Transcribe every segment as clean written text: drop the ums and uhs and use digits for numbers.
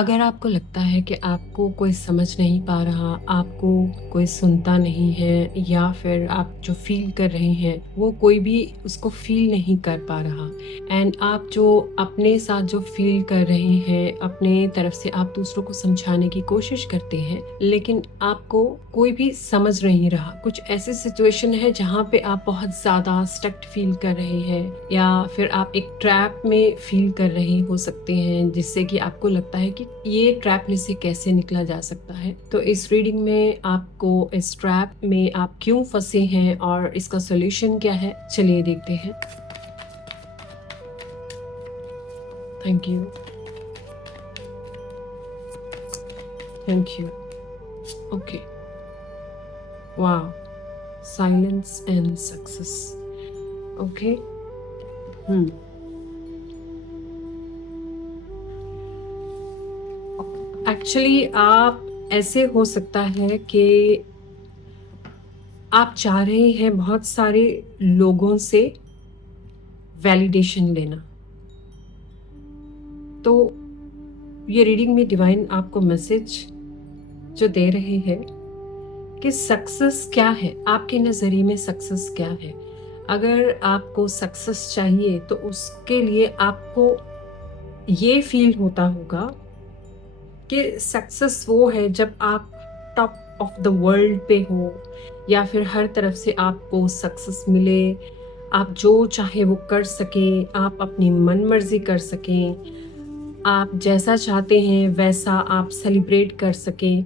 अगर आपको लगता है कि आपको कोई समझ नहीं पा रहा, आपको कोई सुनता नहीं है या फिर आप जो फ़ील कर रहे हैं, वो कोई भी उसको फ़ील नहीं कर पा रहा एंड आप जो अपने साथ जो फ़ील कर रहे हैं, अपने तरफ से आप दूसरों को समझाने की कोशिश करते हैं, लेकिन आपको कोई भी समझ नहीं रहा। कुछ ऐसी सिचुएशन है जहाँ पे आप बहुत ज़्यादा स्टक्ड फ़ील कर रहे हैं या फिर आप एक ट्रैप में फ़ील कर रहे हो सकते हैं, जिससे कि आपको लगता है कि ये ट्रैप में से कैसे निकला जा सकता है। तो इस रीडिंग में आपको इस ट्रैप में आप क्यों फंसे हैं और इसका सॉल्यूशन क्या है, चलिए देखते हैं। Thank you, thank you. Okay, वाह, silence and success. Okay, actually आप ऐसे हो सकता है कि आप चाह रहे हैं बहुत सारे लोगों से वैलिडेशन लेना। तो ये रीडिंग में डिवाइन आपको मैसेज जो दे रहे हैं कि सक्सेस क्या है, आपके नज़रिए में सक्सेस क्या है। अगर आपको सक्सेस चाहिए तो उसके लिए आपको ये फील होता होगा कि सक्सेस वो है जब आप टॉप ऑफ द वर्ल्ड पे हो या फिर हर तरफ से आपको सक्सेस मिले, आप जो चाहे वो कर सकें, आप अपनी मन मर्जी कर सकें, आप जैसा चाहते हैं वैसा आप सेलिब्रेट कर सकें।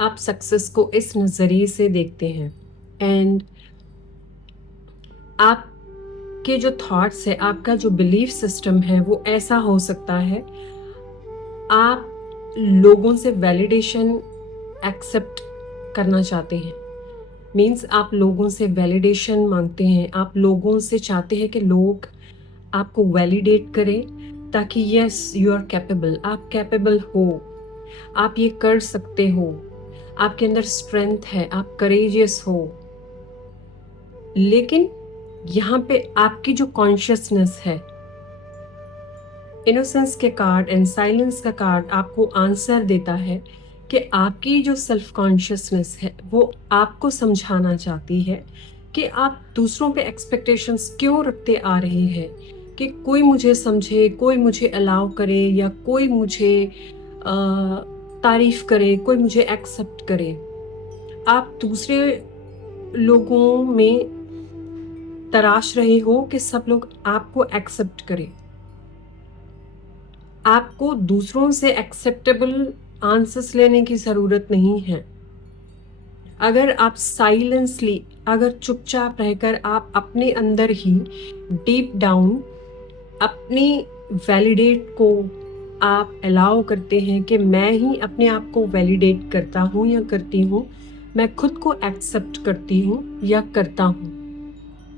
आप सक्सेस को इस नज़रिए से देखते हैं एंड आपके जो थॉट्स है, आपका जो बिलीफ सिस्टम है वो ऐसा हो सकता है। आप लोगों से वैलिडेशन एक्सेप्ट करना चाहते हैं, मीन्स आप लोगों से वैलिडेशन मांगते हैं, आप लोगों से चाहते हैं कि लोग आपको वैलिडेट करें ताकि यस यू आर कैपेबल, आप कैपेबल हो, आप ये कर सकते हो, आपके अंदर स्ट्रेंथ है, आप करेजियस हो। लेकिन यहाँ पे आपकी जो कॉन्शियसनेस है, इनोसेंस के कार्ड एंड साइलेंस का कार्ड आपको आंसर देता है कि आपकी जो सेल्फ कॉन्शियसनेस है वो आपको समझाना चाहती है कि आप दूसरों पे एक्सपेक्टेशंस क्यों रखते आ रहे हैं कि कोई मुझे समझे, कोई मुझे अलाउ करे या कोई मुझे तारीफ करे, कोई मुझे एक्सेप्ट करे। आप दूसरे लोगों में तराश रहे हो कि सब लोग आपको एक्सेप्ट करें। आपको दूसरों से एक्सेप्टेबल आंसर्स लेने की ज़रूरत नहीं है। अगर आप साइलेंसली, अगर चुपचाप रहकर आप अपने अंदर ही डीप डाउन अपनी वैलिडेट को आप अलाउ करते हैं कि मैं ही अपने आप को वैलिडेट करता हूँ या करती हूँ, मैं खुद को एक्सेप्ट करती हूँ या करता हूँ,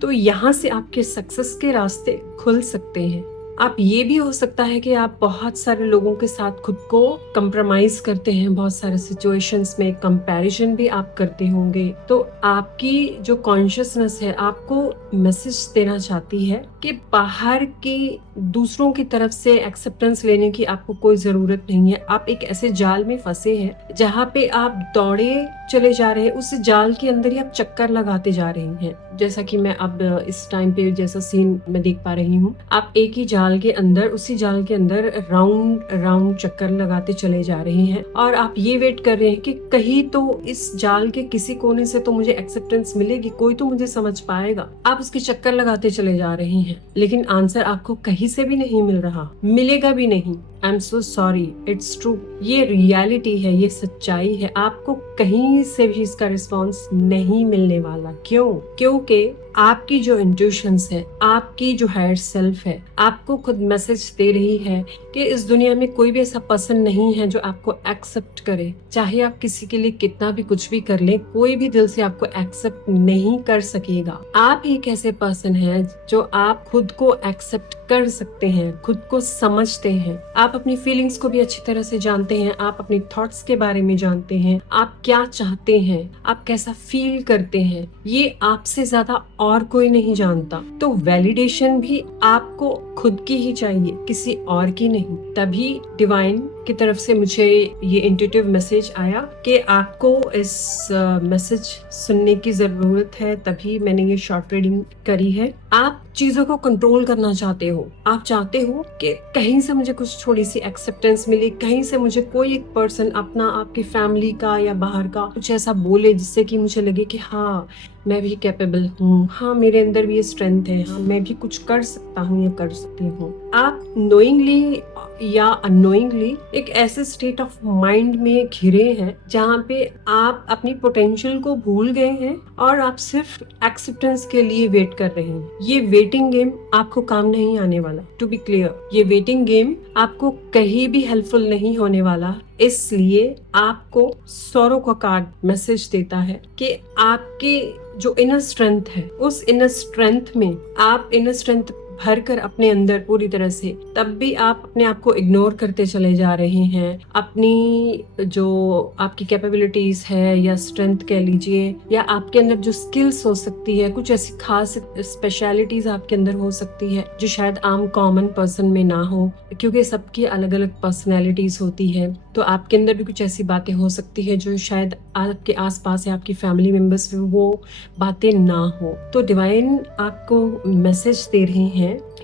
तो यहाँ से आपके सक्सेस के रास्ते खुल सकते हैं। आप ये भी हो सकता है कि आप बहुत सारे लोगों के साथ खुद को कंप्रोमाइज करते हैं, बहुत सारे सिचुएशंस में कंपैरिजन भी आप करते होंगे। तो आपकी जो कॉन्शियसनेस है आपको मैसेज देना चाहती है कि बाहर की दूसरों की तरफ से एक्सेप्टेंस लेने की आपको कोई जरूरत नहीं है। आप एक ऐसे जाल में फंसे हैं जहाँ पे आप दौड़े चले जा रहे हैं, उस जाल के अंदर ही आप चक्कर लगाते जा रहे हैं। जैसा कि मैं अब इस टाइम पे जैसा सीन मैं देख पा रही हूँ, आप एक ही जाल के अंदर, उसी जाल के अंदर राउंड राउंड चक्कर लगाते चले जा रहे हैं और आप ये वेट कर रहे हैं कि कहीं तो इस जाल के किसी कोने से तो मुझे एक्सेप्टेंस मिलेगी, कोई तो मुझे समझ पाएगा। आप उसके चक्कर लगाते चले जा रहे हैं लेकिन आंसर आपको कहीं से भी नहीं मिल रहा, मिलेगा भी नहीं। I am so sorry, it's true, ये रियलिटी है, ये सच्चाई है। आपको कहीं से भी इसका रिस्पॉन्स नहीं मिलने वाला। क्यों? क्योंकि आपकी जो इंट्यूशंस है, आपकी जो हायर सेल्फ है, आपको खुद मैसेज दे रही है कि इस दुनिया में कोई भी ऐसा पर्सन नहीं है जो आपको एक्सेप्ट करे। चाहे आप किसी के लिए कितना भी कुछ भी कर लें, कोई भी दिल से आपको एक्सेप्ट नहीं कर सकेगा। आप एक ऐसे पर्सन है जो आप खुद को एक्सेप्ट कर सकते हैं, खुद को समझते हैं, आप अपनी फीलिंग्स को भी अच्छी तरह से जानते हैं, आप अपने थॉट्स के बारे में जानते हैं, आप क्या चाहते हैं, आप कैसा फील करते हैं, ये आपसे ज्यादा और कोई नहीं जानता। तो वैलिडेशन भी आपको खुद की ही चाहिए, किसी और की नहीं। तभी डिवाइन की तरफ से मुझे ये इंट्यूटिव मैसेज आया कि आपको इस मैसेज सुनने की जरूरत है, तभी मैंने ये शॉर्ट रीडिंग करी है। आप चीजों को कंट्रोल करना चाहते हो, आप चाहते हो कि कहीं से मुझे कुछ थोड़ी सी एक्सेप्टेंस मिले, कहीं से मुझे कोई एक पर्सन अपना, आपकी फैमिली का या बाहर का कुछ ऐसा बोले जिससे कि मुझे लगे कि हाँ मैं भी कैपेबल हूँ, हाँ मेरे अंदर भी ये स्ट्रेंथ है, हाँ मैं भी कुछ कर सकता हूँ या कर सकती हूँ। आप नोइंगली या अननोइंगली एक ऐसे स्टेट ऑफ माइंड में घिरे हैं जहाँ पे आप अपनी पोटेंशियल को भूल गए हैं और आप सिर्फ एक्सेप्टेंस के लिए वेट कर रहे हैं। ये वेटिंग गेम आपको काम नहीं आने वाला। टू बी क्लियर, ये वेटिंग गेम आपको कहीं भी हेल्पफुल नहीं होने वाला। इसलिए आपको सौरों का कार्ड मैसेज देता है कि आपके जो इनर स्ट्रेंथ है, उस इनर स्ट्रेंथ में आप इनर स्ट्रेंथ भर कर अपने अंदर पूरी तरह से, तब भी आप अपने आप को इग्नोर करते चले जा रहे हैं। अपनी जो आपकी कैपेबिलिटीज है या स्ट्रेंथ कह लीजिए, या आपके अंदर जो स्किल्स हो सकती है, कुछ ऐसी खास स्पेशलिटीज आपके अंदर हो सकती है जो शायद आम कॉमन पर्सन में ना हो, क्योंकि सबकी अलग अलग पर्सनैलिटीज होती है। तो आपके अंदर भी कुछ ऐसी बातें हो सकती है जो शायद आपके आसपास या आपकी फैमिली मेंबर्स में वो बातें ना हो। तो डिवाइन आपको मैसेज दे रही हैं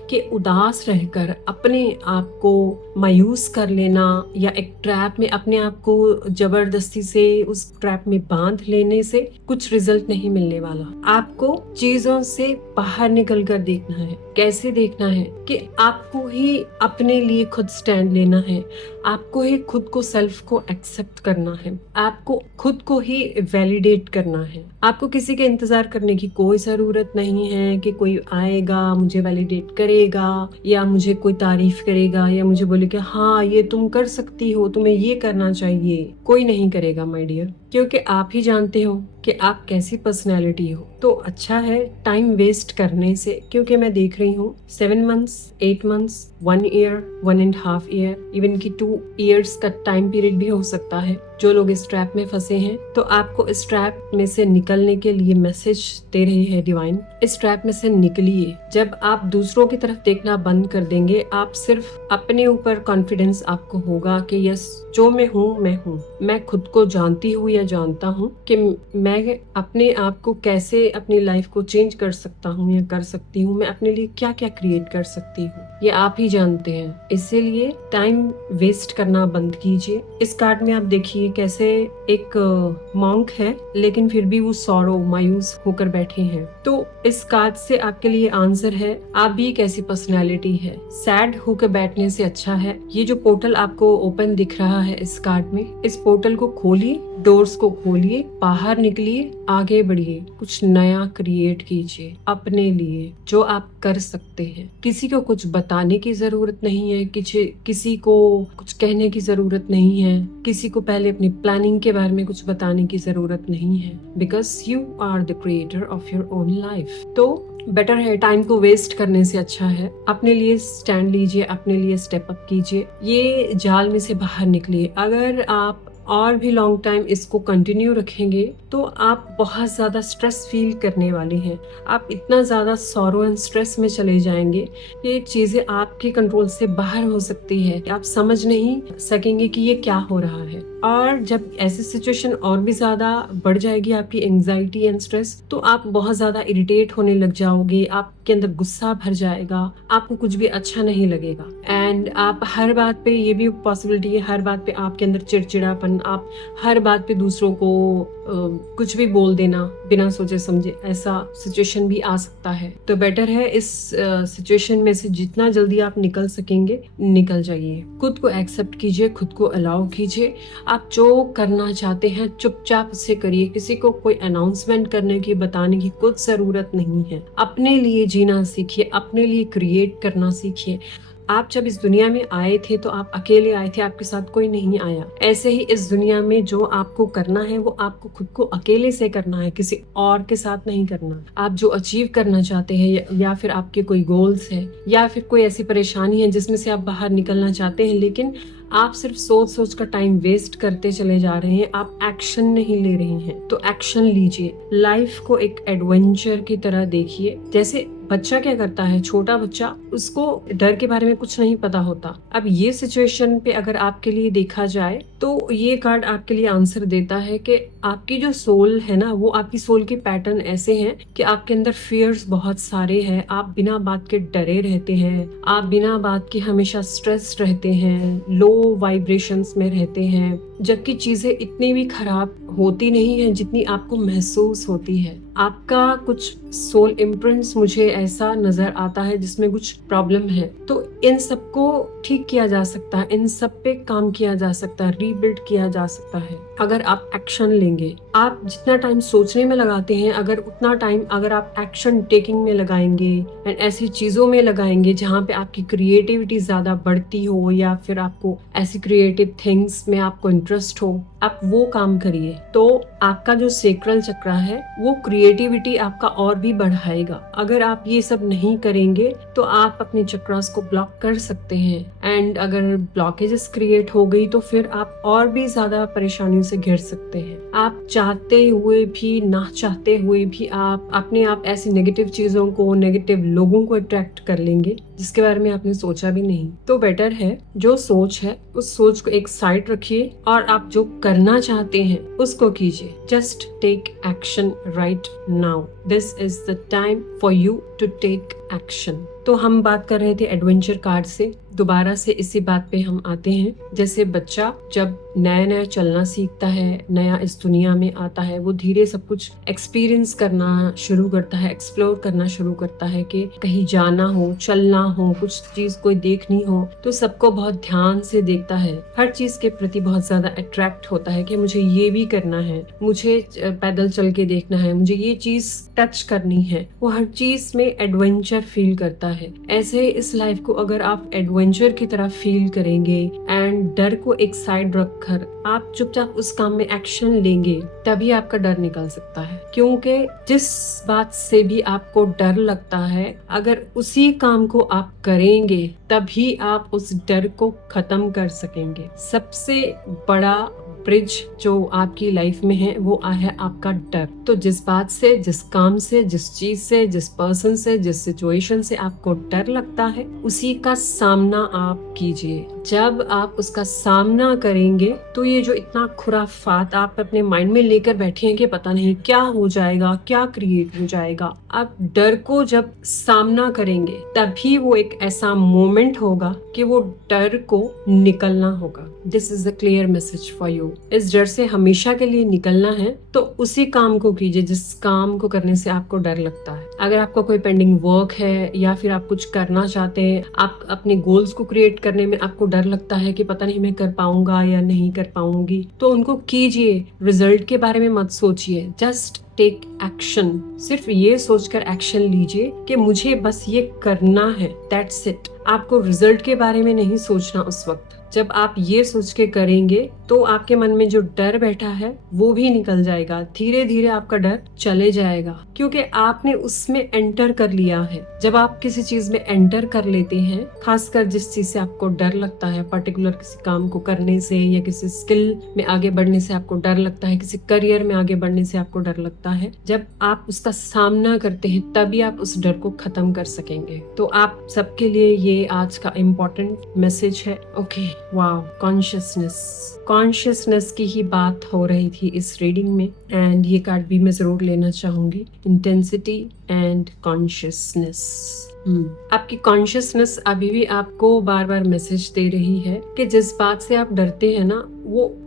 कि उदास रहकर अपने आप को मायूस कर लेना या एक ट्रैप में अपने आप को जबरदस्ती से उस ट्रैप में बांध लेने से कुछ रिजल्ट नहीं मिलने वाला। आपको चीजों से बाहर निकल कर देखना है। कैसे देखना है कि आपको ही अपने लिए खुद स्टैंड लेना है, आपको ही खुद को सेल्फ को एक्सेप्ट करना है, आपको खुद को ही वैलिडेट करना है। आपको किसी के इंतजार करने की कोई जरूरत नहीं है कि कोई आएगा मुझे वैलिडेट करेगा या मुझे कोई तारीफ करेगा या मुझे बोले कि हाँ ये तुम कर सकती हो, तुम्हें ये करना चाहिए। कोई नहीं करेगा माय डियर, क्योंकि आप ही जानते हो कि आप कैसी पर्सनैलिटी हो। तो अच्छा है टाइम वेस्ट करने से, क्योंकि मैं देख रही हूँ 7 months, 8 months, 1 year, 1.5 year, even की 2 years का टाइम पीरियड भी हो सकता है जो लोग इस ट्रैप में फंसे हैं। तो आपको इस ट्रैप में से निकलने के लिए मैसेज दे रहे हैं डिवाइन। इस ट्रैप में से निकलिए। जब आप दूसरों की तरफ देखना बंद कर देंगे, आप सिर्फ अपने ऊपर कॉन्फिडेंस आपको होगा कि यस जो मैं हूँ, मैं खुद को जानती हूँ या जानता हूँ कि मैं अपने आप को कैसे अपनी लाइफ को चेंज कर सकता हूँ या कर सकती हूँ, मैं अपने लिए क्या क्या क्रिएट कर सकती हूँ, ये आप ही जानते हैं। इसीलिए टाइम वेस्ट करना बंद कीजिए। इस कार्ड में आप देखिए कैसे एक मॉन्क है लेकिन फिर भी वो सॉरो, मायूस होकर बैठे हैं। तो इस कार्ड से आपके लिए आंसर है, आप भी एक ऐसी पर्सनैलिटी है। सैड होकर बैठने से अच्छा है ये जो पोर्टल आपको ओपन दिख रहा है इस कार्ड में, इस पोर्टल को खोलिए, डोर्स को खोलिए, बाहर निकलिए, आगे बढ़िए, कुछ नया क्रिएट कीजिए अपने लिए जो आप कर सकते हैं। किसी को कुछ बताने की जरूरत नहीं है, किसी को कुछ कहने की जरूरत नहीं है, किसी को पहले अपनी प्लानिंग के बारे में कुछ बताने की जरूरत नहीं है, because you are the creator of your own life. तो बेटर है टाइम को वेस्ट करने से अच्छा है अपने लिए स्टैंड लीजिए, अपने लिए स्टेप अप कीजिए, ये जाल में से बाहर निकलिए। अगर आप और भी लॉन्ग टाइम इसको कंटिन्यू रखेंगे तो आप बहुत ज्यादा स्ट्रेस फील करने वाले हैं। आप इतना ज्यादा सॉरो एंड स्ट्रेस में चले जाएंगे, ये चीजें आपके कंट्रोल से बाहर हो सकती है, आप समझ नहीं सकेंगे कि ये क्या हो रहा है। और जब ऐसी सिचुएशन और भी ज्यादा बढ़ जाएगी आपकी एंजाइटी एंड स्ट्रेस, तो आप बहुत ज्यादा इरिटेट होने लग जाओगे, आपके अंदर गुस्सा भर जाएगा, आपको कुछ भी अच्छा नहीं लगेगा। एंड आप हर बात पे, ये भी पॉसिबिलिटी है हर बात पे आपके अंदर चिड़चिड़ापन, आप हर बात पे दूसरों को कुछ भी बोल देना बिना सोचे समझे, ऐसा सिचुएशन भी आ सकता है। तो बेटर है इस सिचुएशन में से जितना जल्दी आप निकल सकेंगे निकल जाइए। खुद को एक्सेप्ट कीजिए, खुद को अलाउ कीजिए। आप जो करना चाहते हैं चुपचाप उसे करिए, किसी को कोई अनाउंसमेंट करने की, बताने की कुछ जरूरत नहीं है। अपने लिए जीना सीखिए, अपने लिए क्रिएट करना सीखिए। आप जब इस दुनिया में आए थे तो आप अकेले आए थे, आपके साथ कोई नहीं आया। ऐसे ही इस दुनिया में जो आपको करना है वो आपको खुद को अकेले से करना है, किसी और के साथ नहीं करना। आप जो अचीव करना चाहते हैं या फिर आपके कोई गोल्स है या फिर कोई ऐसी परेशानी है जिसमें से आप बाहर निकलना चाहते हैं, लेकिन आप सिर्फ सोच सोच कर टाइम वेस्ट करते चले जा रहे हैं, आप एक्शन नहीं ले रहे हैं। तो एक्शन लीजिए, लाइफ को एक एडवेंचर की तरह देखिए। जैसे बच्चा क्या करता है, छोटा बच्चा, उसको डर के बारे में कुछ नहीं पता होता। अब ये सिचुएशन पे अगर आपके लिए देखा जाए तो ये कार्ड आपके लिए आंसर देता है कि आपकी जो सोल है ना, वो आपकी सोल के पैटर्न ऐसे हैं कि आपके अंदर फियर्स बहुत सारे हैं, आप बिना बात के डरे रहते हैं, आप बिना बात के हमेशा स्ट्रेस रहते हैं, लो वाइब्रेशंस में रहते हैं, जबकि चीजें इतनी भी खराब होती नहीं है जितनी आपको महसूस होती है। आपका कुछ सोल इम्प्रिंट्स मुझे ऐसा नजर आता है जिसमें कुछ प्रॉब्लम है। तो इन सबको ठीक किया जा सकता है, इन सब पे काम किया जा सकता है, रीबिल्ड किया जा सकता है अगर आप एक्शन लेंगे। आप जितना टाइम सोचने में लगाते हैं, अगर उतना टाइम अगर आप एक्शन टेकिंग में लगाएंगे एंड ऐसी चीजों में लगाएंगे जहाँ पे आपकी क्रिएटिविटी ज्यादा बढ़ती हो, या फिर आपको ऐसी क्रिएटिव थिंग्स में आपको इंटरेस्ट हो, आप वो काम करिए, तो आपका जो सेक्रल चक्र है वो क्रिएटिविटी आपका और भी बढ़ाएगा। अगर आप ये सब नहीं करेंगे तो आप अपने चक्रास को ब्लॉक कर सकते हैं, एंड अगर ब्लॉकेजेस क्रिएट हो गई तो फिर आप और भी ज्यादा परेशानियों से घिर सकते हैं। आप चाहते हुए भी ना चाहते हुए भी आप अपने आप ऐसी नेगेटिव चीजों को, नेगेटिव लोगों को अट्रैक्ट कर लेंगे जिसके बारे में आपने सोचा भी नहीं। तो बेटर है जो सोच है उस सोच को एक साइड रखिए और आप जो करना चाहते हैं उसको कीजिए। Just take action right now. This is the time for you to take action. तो हम बात कर रहे थे एडवेंचर कार्ड से, दोबारा से इसी बात पे हम आते हैं। जैसे बच्चा जब नया नया चलना सीखता है, नया इस दुनिया में आता है, वो धीरे सब कुछ एक्सपीरियंस करना शुरू करता है, एक्सप्लोर करना शुरू करता है कि कहीं जाना हो, चलना हो, कुछ चीज कोई देखनी हो तो सबको बहुत ध्यान से देखता है, हर चीज के प्रति बहुत ज्यादा अट्रैक्ट होता है कि मुझे ये भी करना है, मुझे पैदल चल के देखना है, मुझे ये चीज टच करनी है। वो हर चीज में एडवेंचर फील करता है। ऐसे इस लाइफ को अगर आप एडवेंचर की तरह फील करेंगे एंड डर को एक साइड रखकर आप चुपचाप उस काम में एक्शन लेंगे, तभी आपका डर निकल सकता है। क्योंकि जिस बात से भी आपको डर लगता है, अगर उसी काम को आप करेंगे तभी आप उस डर को खत्म कर सकेंगे। सबसे बड़ा ब्रिज जो आपकी लाइफ में है वो है आपका डर। तो जिस बात से, जिस काम से, जिस चीज से, जिस पर्सन से, जिस सिचुएशन से आपको डर लगता है, उसी का सामना आप कीजिए। जब आप उसका सामना करेंगे तो ये जो इतना खुराफात आप अपने माइंड में लेकर बैठे हैं कि पता नहीं क्या हो जाएगा, क्या क्रिएट हो जाएगा, आप डर को जब सामना करेंगे तभी वो एक ऐसा मोमेंट होगा कि वो डर को निकलना होगा। This is the clear message for you. इस डर से हमेशा के लिए निकलना है तो उसी काम को कीजिए जिस काम को करने से आपको डर लगता है। अगर आपका कोई पेंडिंग वर्क है या फिर आप कुछ करना चाहते हैं, आप अपने गोल्स को क्रिएट करने में आपको डर लगता है कि पता नहीं मैं कर पाऊंगा या नहीं कर पाऊंगी, तो उनको कीजिए। रिजल्ट के बारे में मत सोचिए, जस्ट टेक एक्शन। सिर्फ ये सोचकर एक्शन लीजिए कि मुझे बस ये करना है, दैट्स इट। आपको रिजल्ट के बारे में नहीं सोचना उस वक्त। जब आप ये सोच के करेंगे तो आपके मन में जो डर बैठा है वो भी निकल जाएगा, धीरे धीरे आपका डर चले जाएगा, क्योंकि आपने उसमें एंटर कर लिया है। जब आप किसी चीज में एंटर कर लेते हैं, खासकर जिस चीज से आपको डर लगता है, पर्टिकुलर किसी काम को करने से या किसी स्किल में आगे बढ़ने से आपको डर लगता है, किसी करियर में आगे बढ़ने से आपको डर लगता है, जब आप उसका सामना करते हैं तभी आप उस डर को खत्म कर सकेंगे। तो आप सबके लिए ये आज का इम्पोर्टेंट मैसेज है। ओके, वाओ, कॉन्शियसनेस की ही बात हो रही थी इस रीडिंग में, एंड ये कार्ड भी मैं जरूर लेना चाहूंगी। Intensity and consciousness. आपकी कॉन्शियसनेस अभी भी आपको बार बार मैसेज दे रही है कि जिस बात से आप डरते हैं ना,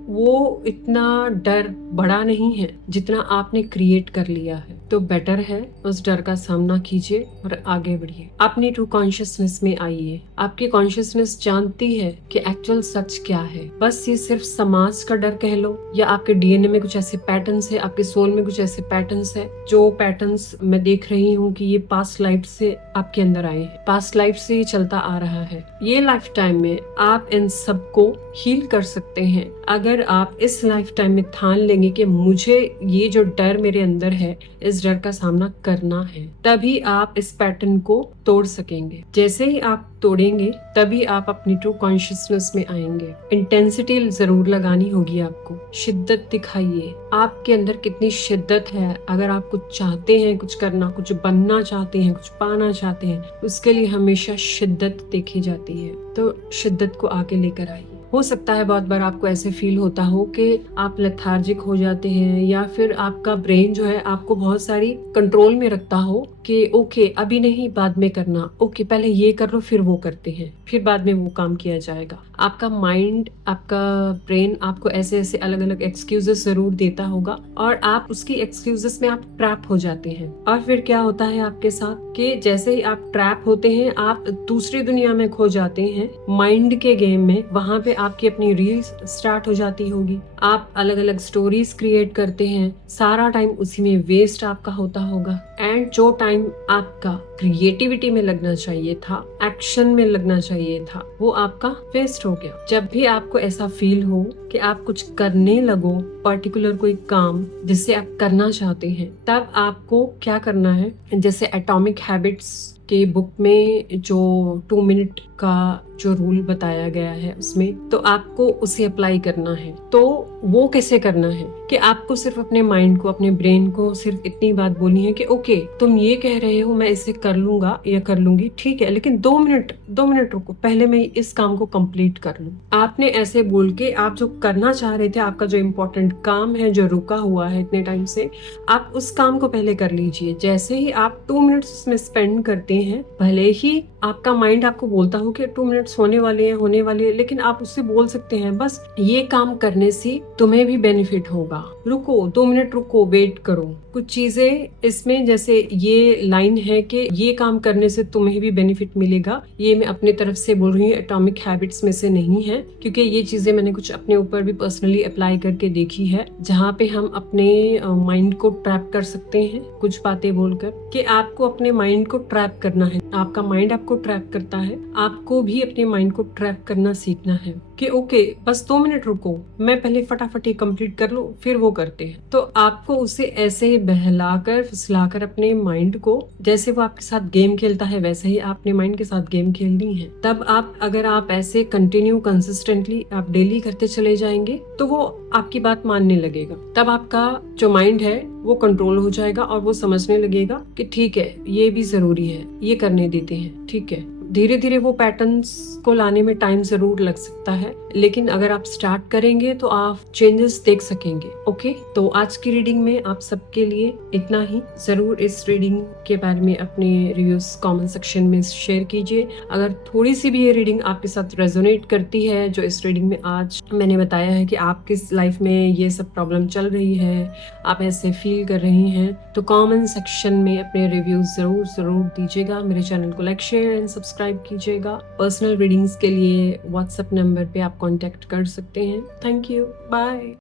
वो इतना डर बड़ा नहीं है जितना आपने क्रिएट कर लिया है। तो बेटर है उस डर का सामना कीजिए और आगे बढ़िए। अपनी ट्रू कॉन्शियसनेस में आइए। आपकी कॉन्शियसनेस जानती है कि एक्चुअल सच क्या है। बस ये सिर्फ समाज का डर कह लो, या आपके डीएनए में कुछ ऐसे पैटर्न्स है, आपके सोल में कुछ ऐसे पैटर्न्स है, जो पैटर्न्स मैं देख रही हूँ कि ये पास्ट लाइफ से आपके अंदर आए हैं, पास्ट लाइफ से ये चलता आ रहा है। ये लाइफ टाइम में आप इन सबको हील कर सकते हैं अगर आप इस लाइफ टाइम में ठान लेंगे कि मुझे ये जो डर मेरे अंदर है, इस डर का सामना करना है, तभी आप इस पैटर्न को तोड़ सकेंगे। जैसे ही आप तोड़ेंगे तभी आप अपनी ट्रू कॉन्शियसनेस में आएंगे। इंटेंसिटी जरूर लगानी होगी आपको, शिद्दत दिखाइए, आपके अंदर कितनी शिद्दत है। अगर आप कुछ चाहते हैं, कुछ करना, कुछ बनना चाहते हैं, कुछ पाना चाहते हैं, उसके लिए हमेशा शिद्दत देखी जाती है। तो शिद्दत को आगे लेकर आइए। हो सकता है बहुत बार आपको ऐसे फील होता हो कि आप लेथार्जिक हो जाते हैं, या फिर आपका ब्रेन जो है आपको बहुत सारी कंट्रोल में रखता हो कि ओके अभी नहीं, बाद में करना, ओके पहले ये कर लो फिर वो करते हैं, फिर बाद में वो काम किया जाएगा। आपका माइंड, आपका ब्रेन आपको ऐसे ऐसे अलग अलग एक्सक्यूजेस जरूर देता होगा, और आप उसकी एक्सक्यूजेस में आप ट्रैप हो जाते हैं। और फिर क्या होता है आपके साथ कि जैसे ही आप ट्रैप होते हैं, आप दूसरी दुनिया में खो जाते हैं, माइंड के गेम में। वहां पे आपकी अपनी रील्स स्टार्ट हो जाती होगी, आप अलग अलग स्टोरीज क्रिएट करते हैं, सारा टाइम उसी में वेस्ट आपका होता होगा। एंड जो टाइम आपका क्रिएटिविटी में लगना चाहिए था, एक्शन में लगना चाहिए था, वो आपका वेस्ट हो गया। जब भी आपको ऐसा फील हो कि आप कुछ करने लगो, पर्टिकुलर कोई काम जिसे आप करना चाहते हैं, तब आपको क्या करना है, जैसे एटॉमिक हैबिट्स के बुक में जो 2 मिनट का जो रूल बताया गया है उसमें, तो आपको उसे अप्लाई करना है। तो वो कैसे करना है कि आपको सिर्फ अपने माइंड को, अपने ब्रेन को सिर्फ इतनी बात बोलनी है कि ओके तुम ये कह रहे हो, मैं इसे कर लूंगा या कर लूंगी, ठीक है, लेकिन 2 मिनट रुको, पहले मैं इस काम को कंप्लीट कर लूं। आपने ऐसे बोल के आप जो करना चाह रहे थे, आपका जो इम्पोर्टेंट काम है जो रुका हुआ है इतने टाइम से, आप उस काम को पहले कर लीजिए। जैसे ही आप 2 मिनट्स उसमें स्पेंड करते हैं, भले ही आपका माइंड आपको बोलता हो कि 2 मिनट्स होने वाले हैं, लेकिन आप उससे बोल सकते हैं बस ये काम करने से तुम्हें भी बेनिफिट होगा, रुको 2 मिनट रुको, वेट करो। कुछ चीजें इसमें, जैसे ये लाइन है कि ये काम करने से तुम्हें भी बेनिफिट मिलेगा, ये मैं अपने तरफ से बोल रही हूँ, एटॉमिक हैबिट्स में से नहीं है, क्योंकि ये चीजें मैंने कुछ अपने ऊपर भी पर्सनली अप्लाई करके देखी है, जहाँ पे हम अपने माइंड को ट्रैप कर सकते हैं कुछ बातें बोलकर, कि आपको अपने माइंड को ट्रैप करना है। आपका माइंड आपको ट्रैप करता है, आपको भी अपने माइंड को ट्रैप करना सीखना है कि ओके बस 2 मिनट रुको, मैं पहले फटाफट ये कंप्लीट कर लूं, फिर वो करते हैं। तो आपको उसे ऐसे बहलाकर फुसलाकर अपने माइंड को, जैसे वो आपके साथ गेम खेलता है वैसे ही आप अपने माइंड के साथ गेम खेलनी है। तब आप, अगर आप ऐसे कंटिन्यू कंसिस्टेंटली आप डेली करते चले जाएंगे, तो वो आपकी बात मानने लगेगा। तब आपका जो माइंड है वो कंट्रोल हो जाएगा, और वो समझने लगेगा कि ठीक है ये भी जरूरी है, ये करने देते हैं, ठीक है। धीरे धीरे वो पैटर्न्स को लाने में टाइम जरूर लग सकता है, लेकिन अगर आप स्टार्ट करेंगे तो आप चेंजेस देख सकेंगे। ओके, तो आज की रीडिंग में आप सबके लिए इतना ही। जरूर इस रीडिंग के बारे में अपने रिव्यूज कमेंट सेक्शन में शेयर कीजिए। अगर थोड़ी सी भी ये रीडिंग आपके साथ रेजोनेट करती है, जो इस रीडिंग में आज मैंने बताया है कि आपकी लाइफ में ये सब प्रॉब्लम चल रही है, आप ऐसे फील कर रही हैं, तो कमेंट सेक्शन में अपने रिव्यूज जरूर दीजिएगा। मेरे चैनल को लाइक, शेयर एंड सब्सक्राइब कीजिएगा। पर्सनल रीडिंग्स के लिए व्हाट्सएप नंबर पे आप कांटेक्ट कर सकते हैं। Thank you, bye.